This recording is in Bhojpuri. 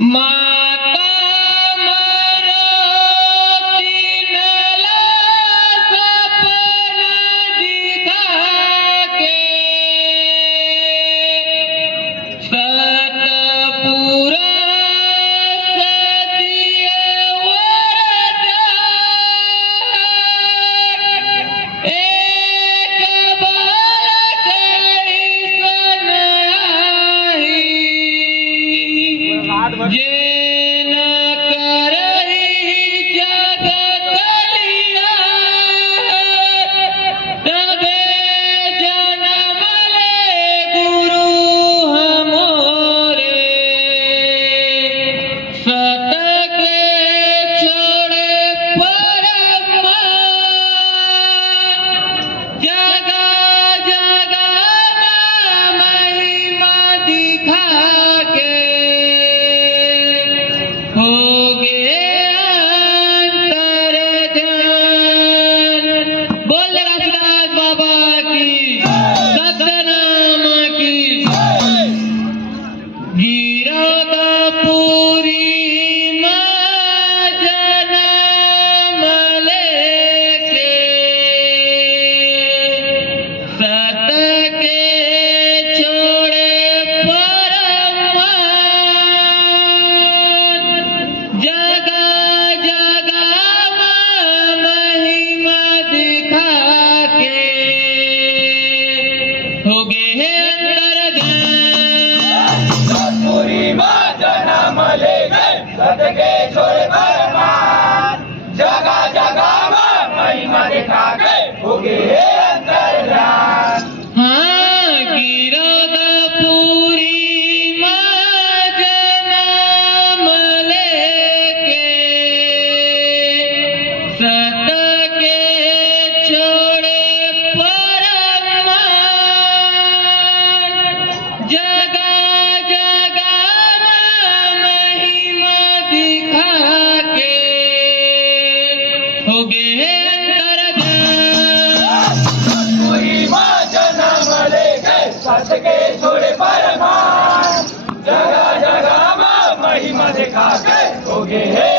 माता मरोती नला सपन दिखा के सतपुरा सतिय वरदान एक बालक ऐसन आई जेन करहि जगत कल्याण तबे जन्म ले गुरु हमोरे सत के छोड़े परमान जगा जगा महिमा दिखा के हो गे अंतर ध्यान। बोल रघुनाथ बाबा की सतनाम की गिरदपुरी माँ जनम लेके सत के छोड़े परमान जगा जगा महिमा दिखा के हो गे अंतर ध्यान। पूरी माँ जनम ले गए सदके छोड़े परमान जगा जगा माँ महिमा दिखा के हो गए अंतर ध्यान। हाँ गिरदपुरी माँ जनम लेके सत के छोड़े परमान जगा जगा महिमा दिखा के हो गे अंतर ध्यान। पूरी माँ जनम ले गए सदके छोड़े परमान जगा जगा माँ महिमा दिखा के हो गए